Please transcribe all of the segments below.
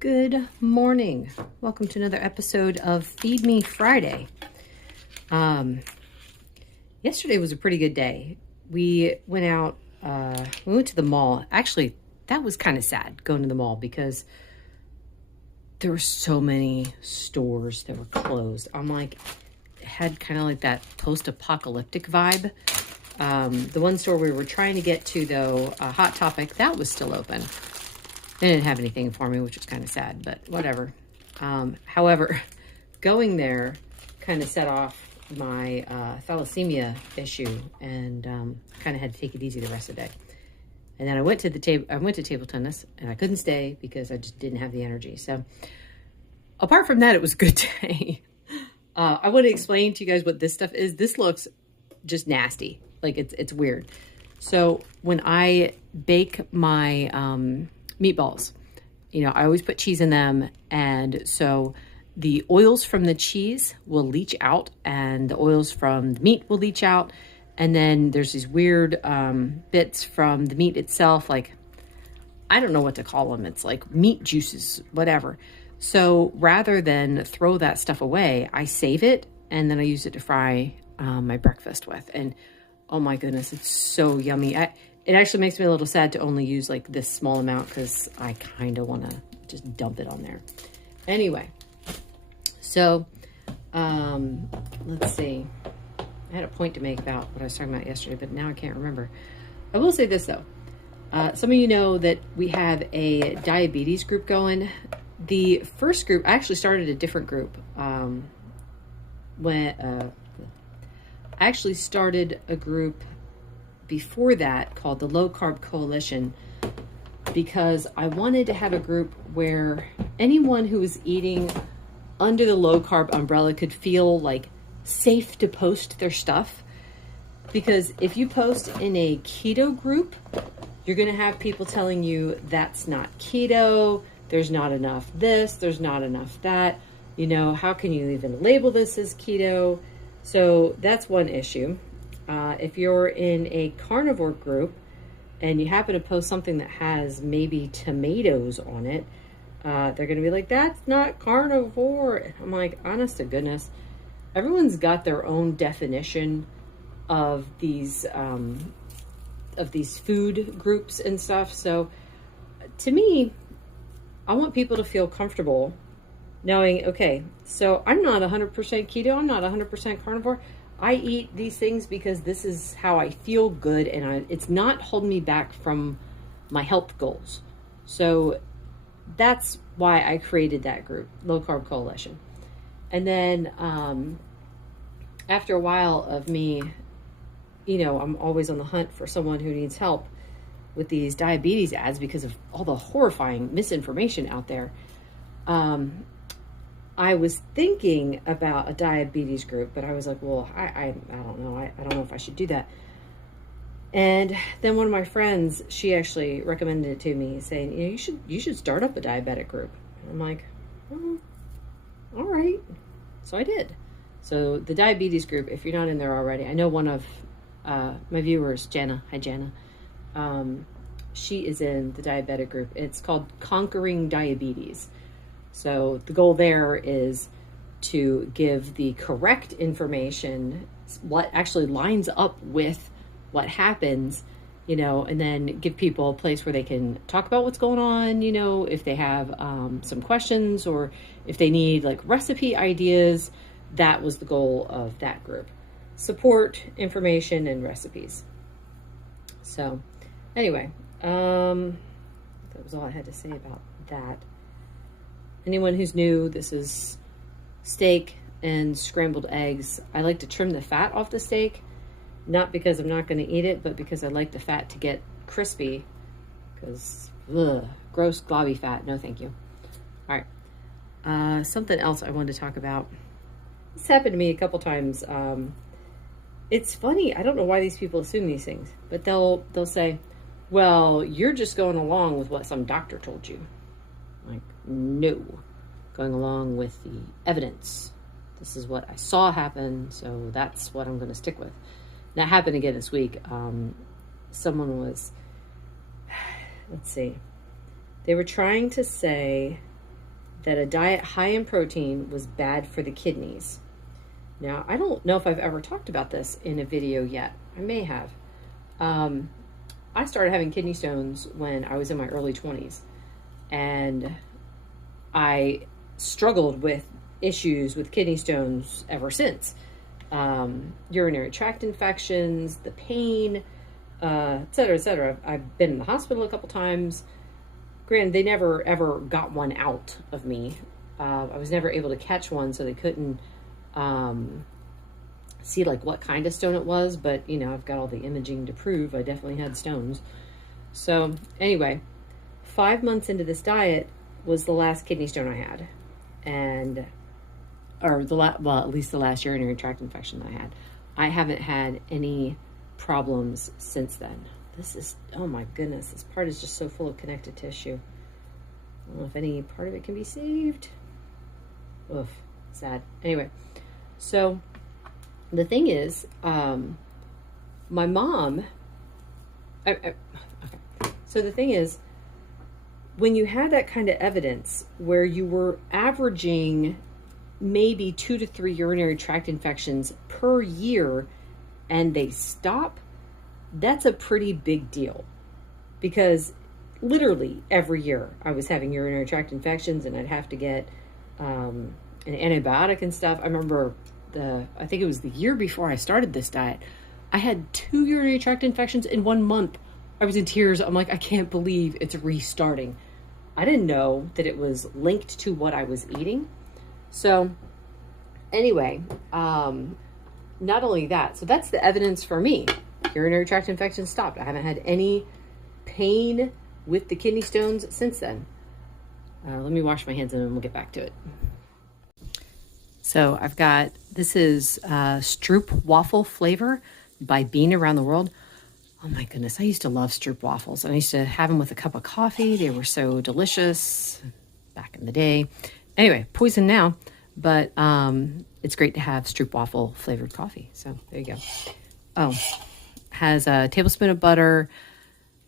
Good morning. Welcome to another episode of Feed Me Friday. Yesterday was a pretty good day. We went out, we went to the mall. Actually, that was kind of sad going to the mall because there were so many stores that were closed. I'm like, it had kind of like that post-apocalyptic vibe. The one store we were trying to get to though, Hot Topic, that was still open. They didn't have anything for me, which was kind of sad, but whatever. However, going there kind of set off my thalassemia issue, and kind of had to take it easy the rest of the day. And then I went to table tennis, and I couldn't stay because I just didn't have the energy. So apart from that, it was a good day. I want to explain to you guys what this stuff is. This looks just nasty. Like it's weird. So when I bake my meatballs, you know, I always put cheese in them, and so the oils from the cheese will leach out and the oils from the meat will leach out, and then there's these weird bits from the meat itself, like I don't know what to call them, it's like meat juices, whatever. So rather than throw that stuff away, I save it and then I use it to fry my breakfast with, and oh my goodness, it's so yummy. It actually makes me a little sad to only use like this small amount because I kind of want to just dump it on there. Anyway, so let's see. I had a point to make about what I was talking about yesterday, but now I can't remember. I will say this though. Some of you know that we have a diabetes group going. The first group, I actually started a different group. I actually started a group before that called the Low Carb Coalition, because I wanted to have a group where anyone who was eating under the low carb umbrella could feel like safe to post their stuff. Because if you post in a keto group, you're going to have people telling you that's not keto, there's not enough this, there's not enough that, you know, how can you even label this as keto? So that's one issue. If you're in a carnivore group and you happen to post something that has maybe tomatoes on it, they're going to be like, that's not carnivore. And I'm like, honest to goodness, everyone's got their own definition of these food groups and stuff. So to me, I want people to feel comfortable knowing, okay, so I'm not 100% keto, I'm not 100% carnivore. I eat these things because this is how I feel good, and it's not holding me back from my health goals. So that's why I created that group, Low Carb Coalition. And then after a while of me, you know, I'm always on the hunt for someone who needs help with these diabetes ads because of all the horrifying misinformation out there. I was thinking about a diabetes group, but I was like, well, I don't know. I don't know if I should do that. And then one of my friends, she actually recommended it to me, saying, you know, you should start up a diabetic group. And I'm like, all right. So I did. So the diabetes group, if you're not in there already, I know one of my viewers, Jana. Hi, Jana. She is in the diabetic group. It's called Conquering Diabetes. So the goal there is to give the correct information, what actually lines up with what happens, you know, and then give people a place where they can talk about what's going on, you know, if they have some questions or if they need like recipe ideas. That was the goal of that group. Support, information, and recipes. So anyway, that was all I had to say about that. Anyone who's new, this is steak and scrambled eggs. I like to trim the fat off the steak, not because I'm not going to eat it, but because I like the fat to get crispy, because gross globby fat, no thank you. All right, something else I wanted to talk about. This happened to me a couple times. It's funny, I don't know why these people assume these things, but they'll say, well, you're just going along with what some doctor told you. Like, no, going along with the evidence. This is what I saw happen, so that's what I'm going to stick with. That happened again this week. Someone was, let's see, they were trying to say that a diet high in protein was bad for the kidneys. Now, I don't know if I've ever talked about this in a video yet. I may have. I started having kidney stones when I was in my early 20s, and I struggled with issues with kidney stones ever since. Urinary tract infections, the pain, et cetera, et cetera. I've been in the hospital a couple times. Granted, they never ever got one out of me. I was never able to catch one, so they couldn't see like what kind of stone it was, but you know, I've got all the imaging to prove I definitely had stones. So anyway, 5 months into this diet was the last kidney stone I had, and well, at least the last urinary tract infection I had. I haven't had any problems since then. This is, oh my goodness, this part is just so full of connective tissue. I don't know if any part of it can be saved. Oof, sad. Anyway, so the thing is, my mom, okay. So the thing is, when you had that kind of evidence where you were averaging maybe 2 to 3 urinary tract infections per year and they stop, that's a pretty big deal, because literally every year I was having urinary tract infections and I'd have to get an antibiotic and stuff. I remember I think it was the year before I started this diet, I had 2 urinary tract infections in 1 month. I was in tears. I'm like, I can't believe it's restarting. I didn't know that it was linked to what I was eating. So anyway, not only that, so that's the evidence for me. Urinary tract infection stopped. I haven't had any pain with the kidney stones since then. Let me wash my hands and then we'll get back to it. So I've got, this is Stroop waffle flavor by Bean Around the World. Oh my goodness, I used to love Stroop waffles. And I used to have them with a cup of coffee. They were so delicious back in the day. Anyway, poison now, but it's great to have Stroop waffle flavored coffee. So there you go. Oh, has a tablespoon of butter,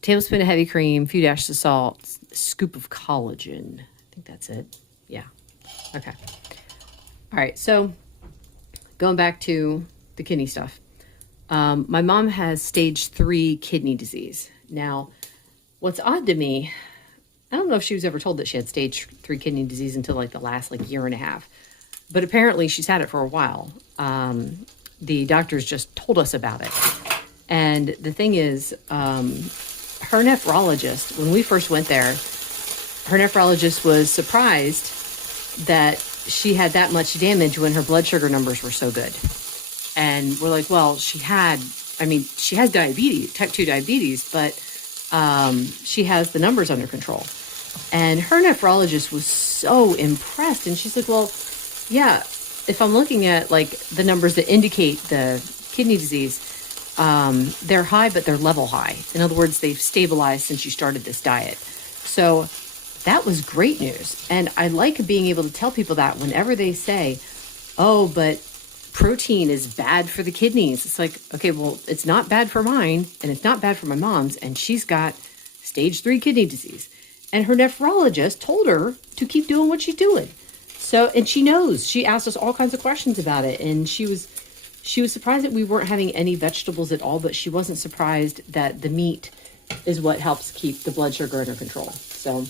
tablespoon of heavy cream, few dashes of salt, scoop of collagen. I think that's it. Yeah. Okay. All right. So going back to the kidney stuff. My mom has stage 3 kidney disease. Now, what's odd to me, I don't know if she was ever told that she had stage 3 kidney disease until like the last year and a half, but apparently she's had it for a while. The doctors just told us about it. And the thing is, her nephrologist, when we first went there, her nephrologist was surprised that she had that much damage when her blood sugar numbers were so good. And we're like, well, she has diabetes, type 2 diabetes, but she has the numbers under control. And her nephrologist was so impressed. And she's like, well, yeah, if I'm looking at the numbers that indicate the kidney disease, they're high, but they're level high. In other words, they've stabilized since you started this diet. So that was great news. And I like being able to tell people that whenever they say, oh, but protein is bad for the kidneys. It's like, okay, well, it's not bad for mine and it's not bad for my mom's. And she's got stage 3 kidney disease. And her nephrologist told her to keep doing what she's doing. So, and she knows, she asked us all kinds of questions about it. And she was surprised that we weren't having any vegetables at all, but she wasn't surprised that the meat is what helps keep the blood sugar under control. So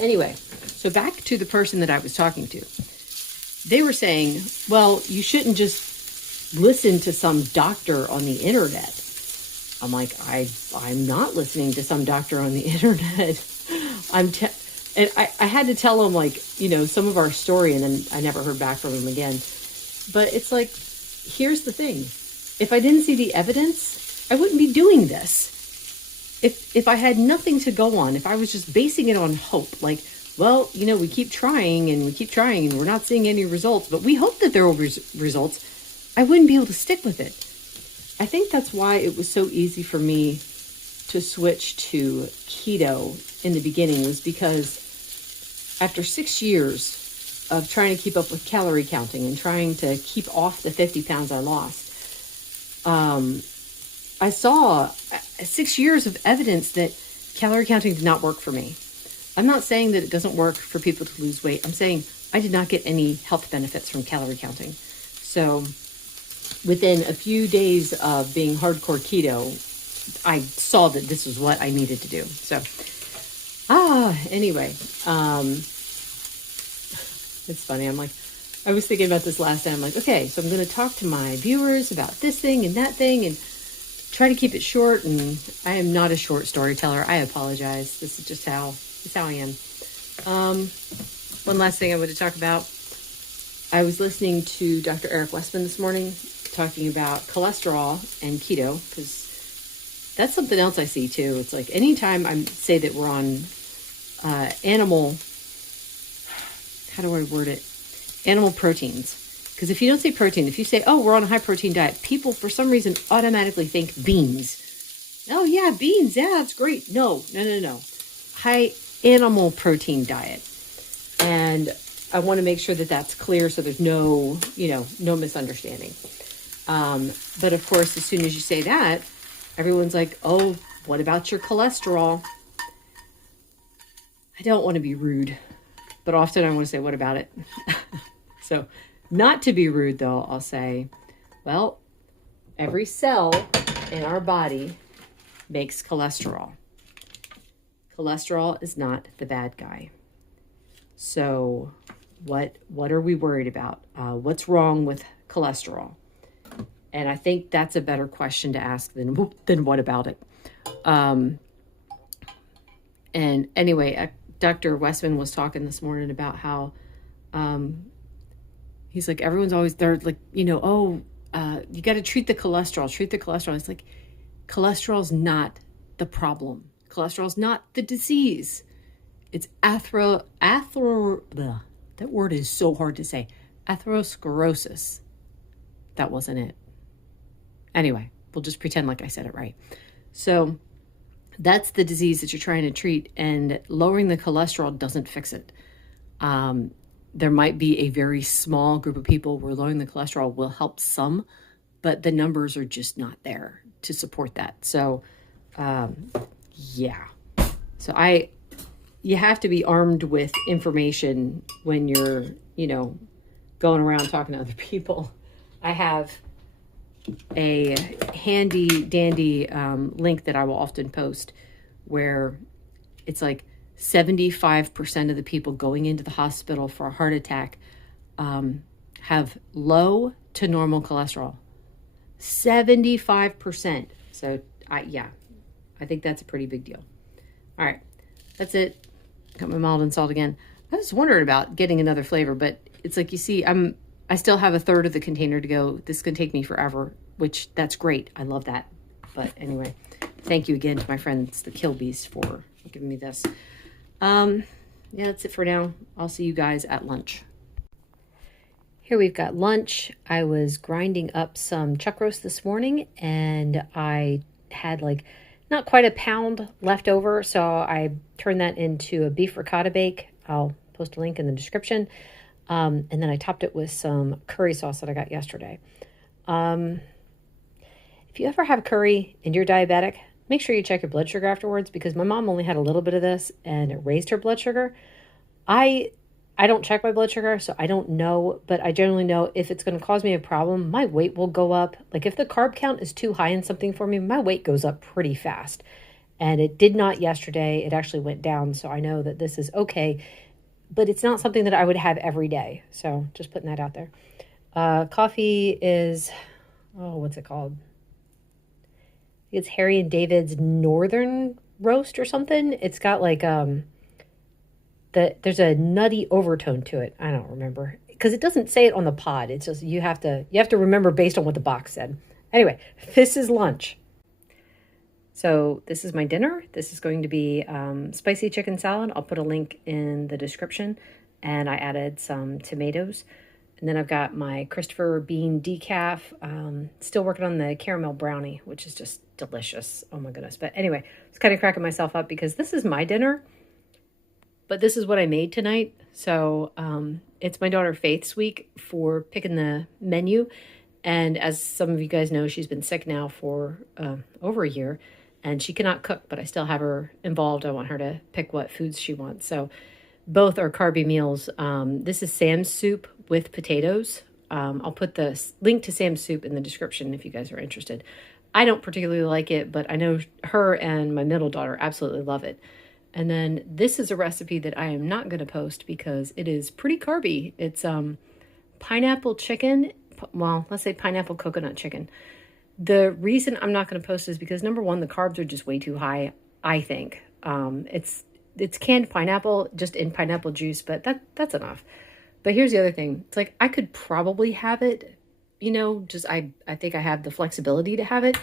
anyway, so back to the person that I was talking to. They were saying, well, you shouldn't just listen to some doctor on the internet. I'm like, I'm not listening to some doctor on the internet. And I had to tell him some of our story, and then I never heard back from him again. But it's like, here's the thing. If I didn't see the evidence, I wouldn't be doing this. If I had nothing to go on, if I was just basing it on hope, well, we keep trying and we're not seeing any results, but we hope that there will be results, I wouldn't be able to stick with it. I think that's why it was so easy for me to switch to keto in the beginning, was because after 6 years of trying to keep up with calorie counting and trying to keep off the 50 pounds I lost, I saw 6 years of evidence that calorie counting did not work for me. I'm not saying that it doesn't work for people to lose weight. I'm saying I did not get any health benefits from calorie counting. So within a few days of being hardcore keto, I saw that this was what I needed to do. So, anyway, it's funny. I was thinking about this last night. I'm like, okay, so I'm going to talk to my viewers about this thing and that thing and try to keep it short. And I am not a short storyteller. I apologize. This is just how I am. One last thing I want to talk about. I was listening to Dr. Eric Westman this morning talking about cholesterol and keto, because that's something else I see too. It's like anytime I say that we're on animal, how do I word it? Animal proteins. Because if you don't say protein, if you say, oh, we're on a high protein diet, people for some reason automatically think beans. Oh yeah, beans. Yeah, that's great. No. High animal protein diet. And I want to make sure that that's clear so there's no misunderstanding. But of course, as soon as you say that, everyone's like, oh, what about your cholesterol? I don't want to be rude, but often I want to say, what about it? So not to be rude though, I'll say, well, every cell in our body makes cholesterol. Cholesterol is not the bad guy. So what are we worried about? What's wrong with cholesterol? And I think that's a better question to ask than what about it? And anyway, Dr. Westman was talking this morning about how he's like, everyone's always there, like, you got to treat the cholesterol. It's like, cholesterol's not the problem. Cholesterol's not the disease. It's that word is so hard to say. Atherosclerosis. That wasn't it. Anyway, we'll just pretend like I said it right. So that's the disease that you're trying to treat, and lowering the cholesterol doesn't fix it. There might be a very small group of people where lowering the cholesterol will help some, but the numbers are just not there to support that. So, yeah. So you have to be armed with information when you're, going around talking to other people. I have a handy dandy link that I will often post where it's like 75% of the people going into the hospital for a heart attack have low to normal cholesterol. 75%. So I think that's a pretty big deal. All right, that's it. Got my mild and salt again. I was wondering about getting another flavor, but it's like, you see, I still have a third of the container to go. This can take me forever, which that's great. I love that. But anyway, thank you again to my friends, the Kilbys, for giving me this. Yeah, that's it for now. I'll see you guys at lunch. Here we've got lunch. I was grinding up some chuck roast this morning, and I had not quite a pound left over, so I turned that into a beef ricotta bake. I'll post a link in the description. And then I topped it with some curry sauce that I got yesterday. If you ever have curry and you're diabetic, make sure you check your blood sugar afterwards, because my mom only had a little bit of this and it raised her blood sugar. I don't check my blood sugar, so I don't know, but I generally know if it's going to cause me a problem, my weight will go up. Like if the carb count is too high in something for me, my weight goes up pretty fast. And it did not yesterday. It actually went down, so I know that this is okay. But it's not something that I would have every day. So just putting that out there. Coffee is, what's it called? It's Harry and David's Northern Roast or something. It's got there's a nutty overtone to it. I don't remember, because it doesn't say it on the pod. It's just you have to remember based on what the box said. Anyway, this is lunch. So this is my dinner. This is going to be spicy chicken salad. I'll put a link in the description. And I added some tomatoes. And then I've got my Christopher bean decaf. Still working on the caramel brownie, which is just delicious. Oh my goodness. But anyway, I was kind of cracking myself up because this is my dinner. But this is what I made tonight. So it's my daughter Faith's week for picking the menu. And as some of you guys know, she's been sick now for over a year. and she cannot cook, but I still have her involved. I want her to pick what foods she wants. So both are carby meals. This is Sam's soup with potatoes. I'll put the link to Sam's soup in the description if you guys are interested. I don't particularly like it, but I know her and my middle daughter absolutely love it. And then this is a recipe that I am not going to post because it is pretty carby. It's pineapple chicken. Well, let's say pineapple coconut chicken. The reason I'm not going to post is because, number one, the carbs are just way too high, I think. It's canned pineapple, just in pineapple juice, but that's enough. But here's the other thing. It's like I could probably have it, just I think I have the flexibility to have it.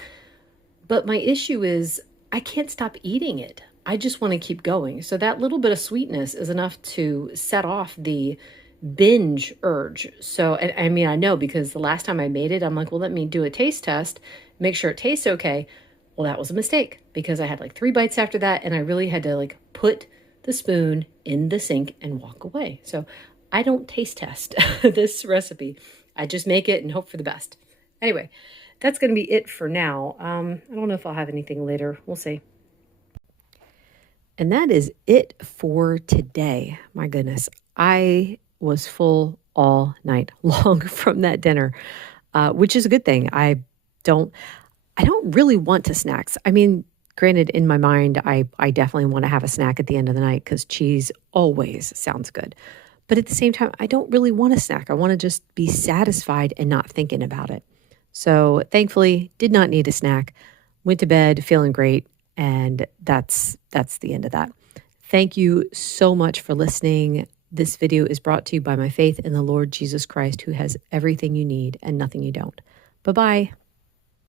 But my issue is I can't stop eating it. I just want to keep going. So that little bit of sweetness is enough to set off the binge urge. So, I mean, I know because the last time I made it, I'm like, well, let me do a taste test, make sure it tastes okay. Well, that was a mistake because I had like 3 bites after that, and I really had to like put the spoon in the sink and walk away. So I don't taste test this recipe. I just make it and hope for the best. Anyway, that's going to be it for now. I don't know if I'll have anything later. We'll see. And that is it for today. My goodness, I was full all night long from that dinner, which is a good thing. I don't really want to snacks. I mean, granted, in my mind, I definitely want to have a snack at the end of the night because cheese always sounds good. But at the same time, I don't really want a snack. I want to just be satisfied and not thinking about it. So thankfully, did not need a snack. Went to bed feeling great. And that's the end of that. Thank you so much for listening. This video is brought to you by my faith in the Lord Jesus Christ, who has everything you need and nothing you don't. Bye-bye.